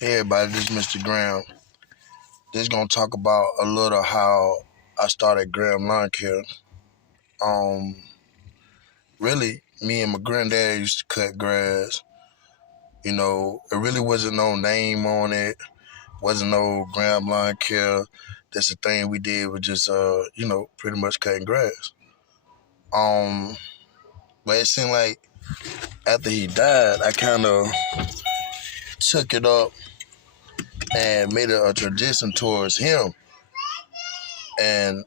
Hey everybody, this is Mr. Graham. This gonna talk about a little how I started Graham Lawn Care. Um, really, me and my granddad used to cut grass. It really wasn't no name on it. Wasn't no Graham Lawn Care. That's the thing we did was just pretty much cutting grass. Um, but it seemed like after he died, I kind of took it up and made it a tradition towards him. And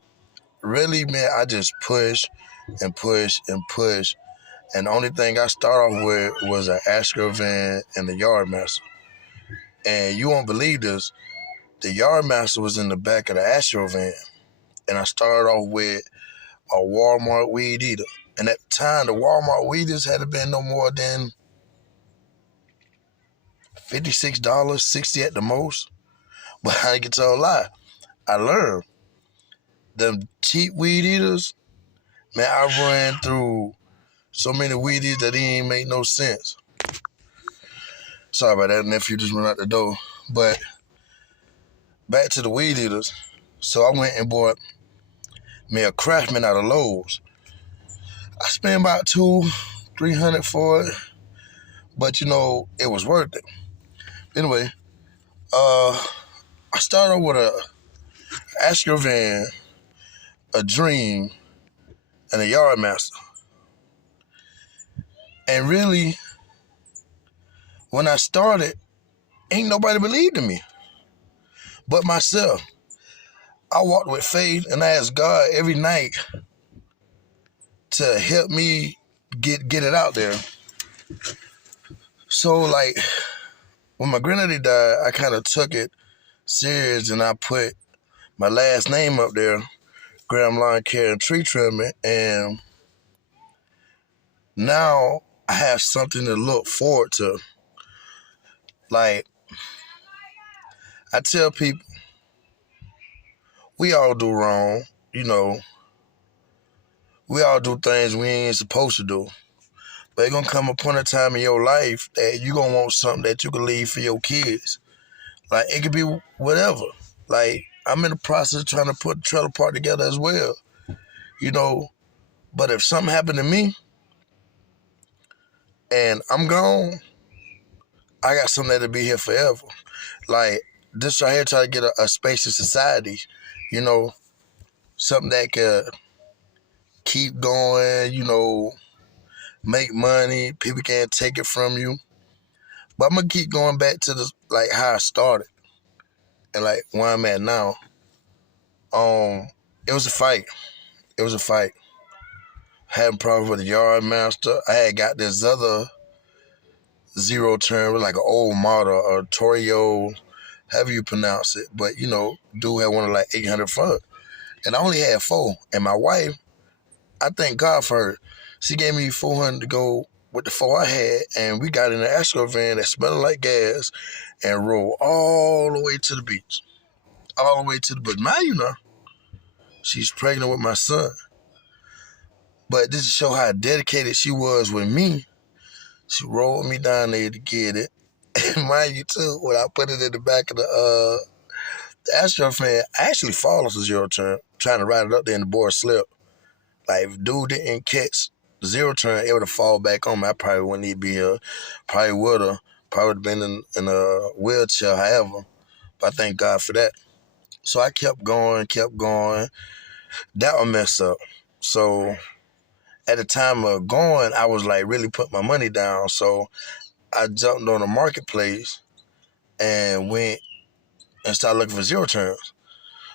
really, man, I just pushed and pushed and pushed. And the only thing I started off with was an Astro van and the Yard Master. And you won't believe this, the Yard Master was in the back of the Astro van. And I started off with a Walmart weed eater. And at the time, the Walmart weed eaters had been no more than $56, 60 at the most. But I ain't gonna tell a lie. I learned them cheap weed eaters, man, I ran through so many weed eaters that it ain't make no sense. Sorry about that, nephew just went out the door. But back to the weed eaters. So I went and bought me a Craftsman out of Lowe's. I spent about $200-300 for it, but it was worth it. Anyway, I started with a Astrovan, a Dream, and a Yard Master. And really, when I started, ain't nobody believed in me but myself. I walked with faith and I asked God every night to help me get it out there. So like when my granddaddy died, I kind of took it serious and I put my last name up there, Graham Lawn Care and Tree Trimming, and now I have something to look forward to. Like I tell people, we all do wrong, you know. We all do things we ain't supposed to do. But it's gonna come upon a time in your life that you gonna want something that you can leave for your kids. Like it could be whatever. Like I'm in the process of trying to put the trailer park together as well. You know, but if something happened to me and I'm gone, I got something that'll be here forever. Like this right here, try to get a spacious society. You know, something that could keep going. Make money. People can't take it from you. But I'm gonna keep going back to the like how I started and like where I'm at now. It was a fight. It was a fight. Having problems with the Yard Master. I had got this other zero turn with like an old model, a Torio, however you pronounce it. But dude had one of like 800 front. And I only had four. And my wife, I thank God for her. She gave me 400 to go with the four I had. And we got in an Astro van that smelled like gas and rode all the way to the beach. All the way to the beach. Mind you know, she's pregnant with my son. But this to show how dedicated she was with me. She rolled me down there to get it. And mind you too, when I put it in the back of the Astro fan, I actually fall off the zero turn, trying to ride it up there and the board slipped. Like if dude didn't catch the zero turn, it would have fall back on me. I probably wouldn't even be here. Probably would have. Probably would have been in a wheelchair, however. But I thank God for that. So I kept going, kept going. That would mess up. So at the time of going, I was like really putting my money down. So I jumped on the marketplace and went and started looking for zero turns.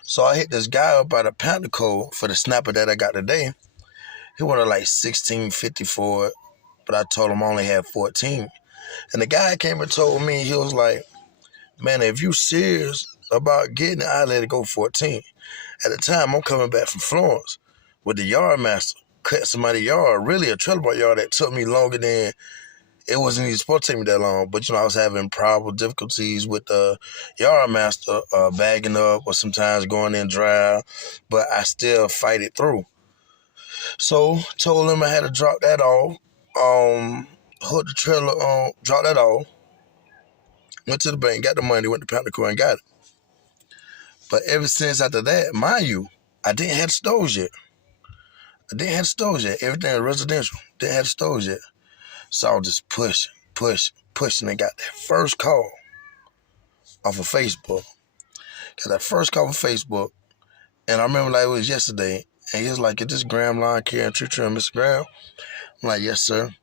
So I hit this guy up at a Panther Code for the snapper that I got today. He wanted like 16.50 for it, but I told him I only had 14. And the guy came and told me, he was like, man, if you serious about getting it, I'll let it go 14. At the time, I'm coming back from Florence with the Yard Master. Cut somebody's yard, really a trailer park yard that took me longer than it wasn't even supposed to take me that long. But I was having problem difficulties with the Yard Master bagging up or sometimes going in dry, but I still fight it through. So told him I had to drop that off, hook the trailer on, drop that off, Went to the bank, got the money, went to PowerCo and got it. But ever since after that, mind you, I didn't have the stores yet. Everything was residential. Didn't have the stores yet. So I was just pushing, and got that first call off of Facebook. And I remember like it was yesterday. And he was like, "Is this Graham Lawn Care and Tree Trim, Mr. Graham?" I'm like, "Yes, sir."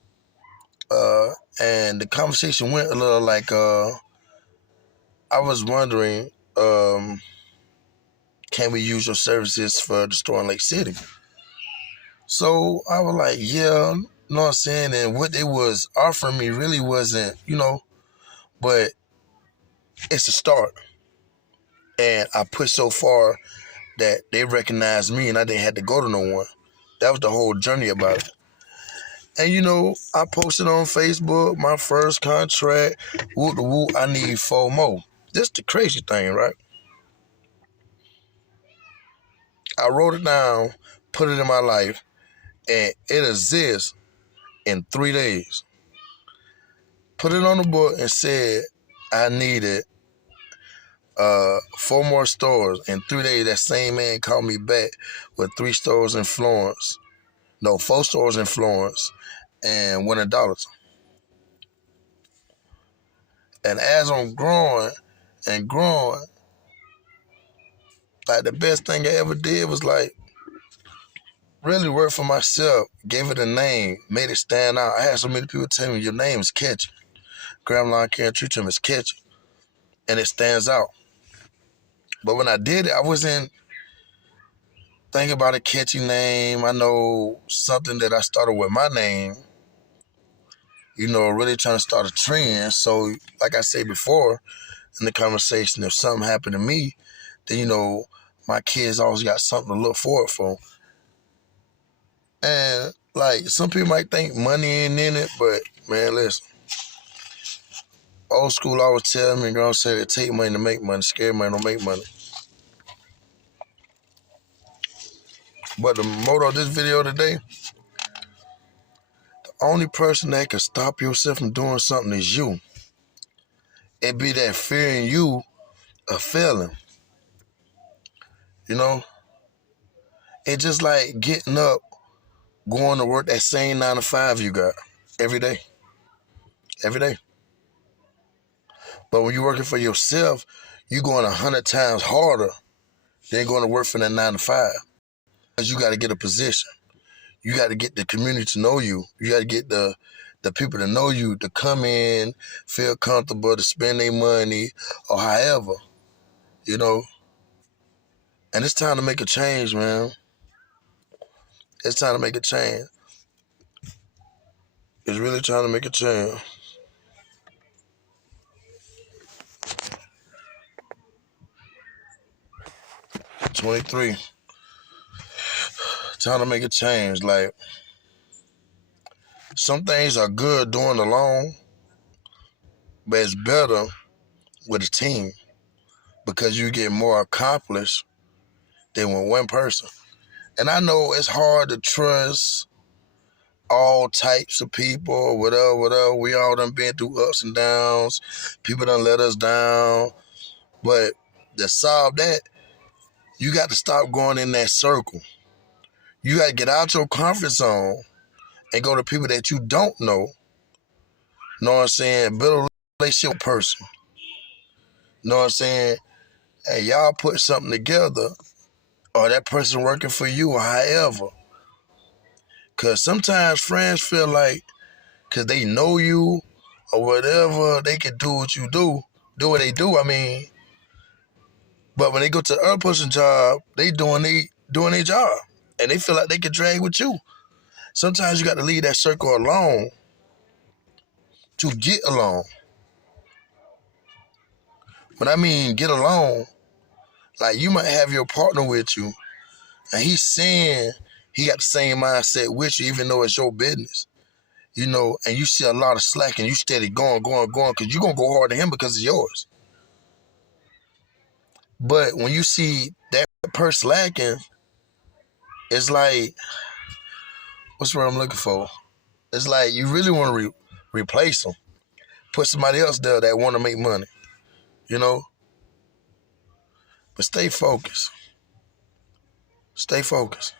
And the conversation went a little like, I was wondering, can we use your services for the store in Lake City? So I was like, yeah, you know what I'm saying? And what they was offering me really wasn't, but it's a start. And I pushed so far that they recognized me and I didn't have to go to no one. That was the whole journey about it. And I posted on Facebook, my first contract, whoop the whoop, I need 4 more. This the crazy thing, right? I wrote it down, put it in my life, and it exists in 3 days. Put it on the book and said I needed 4 more stores. In 3 days, that same man called me back with 3 stores in Florence. No, 4 stores in Florence and 1 in Darlington. And as I'm growing and growing, like the best thing I ever did was like really work for myself, gave it a name, made it stand out. I had so many people tell me your name is catchy. Graham Lawn Care and Tree Trim is catchy. And it stands out. But when I did it, I wasn't thinking about a catchy name. I know something that I started with my name, really trying to start a trend. So, like I said before in the conversation, if something happened to me, then, my kids always got something to look forward for. And, like, some people might think money ain't in it, but, man, listen. Old school always tell me, girl said, it take money to make money, scary money don't make money. But the motto of this video today, the only person that can stop yourself from doing something is you. It be that fear in you of failing. It's just like getting up, going to work that same 9 to 5 you got every day. Every day. But when you're working for yourself, you're going 100 times harder than going to work for that 9 to 5. Because you got to get a position. You got to get the community to know you. You got to get the people to know you, to come in, feel comfortable, to spend their money, or however, And it's time to make a change, man. It's time to make a change. It's really time to make a change. '23. Time to make a change. Like, some things are good doing alone, but it's better with a team because you get more accomplished than with one person. And I know it's hard to trust all types of people, whatever. We all done been through ups and downs. People done let us down. But to solve that, you got to stop going in that circle. You got to get out your comfort zone and go to people that you don't know. Know what I'm saying? Build a relationship with a person. Know what I'm saying? Hey, y'all put something together, or that person working for you, or however. Because sometimes friends feel like, because they know you, or whatever, they can do what you do what they do. I mean, but when they go to the other person's job, they doing their job, and they feel like they can drag with you. Sometimes you got to leave that circle alone to get along. But I mean, get along. Like, you might have your partner with you, and he's saying he got the same mindset with you, even though it's your business. And you see a lot of slack, and you steady going, because you're going to go hard to him because it's yours. But when you see that person slacking, it's like, what's what I'm looking for? It's like you really want to replace them. Put somebody else there that want to make money. you know? But stay focused. Stay focused.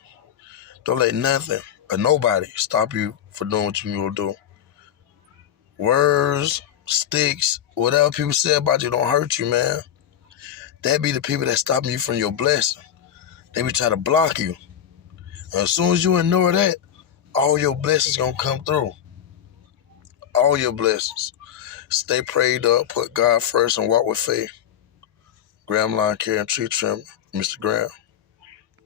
Don't let nothing or nobody stop you from doing what you need to do. Words, sticks, whatever people say about you don't hurt you, man. That be the people that stopping you from your blessing. They be trying to block you. And as soon as you ignore that, all your blessings gonna come through. All your blessings. Stay prayed up, put God first, and walk with faith. Graham Lawn Care and Tree Trim, Mr. Graham.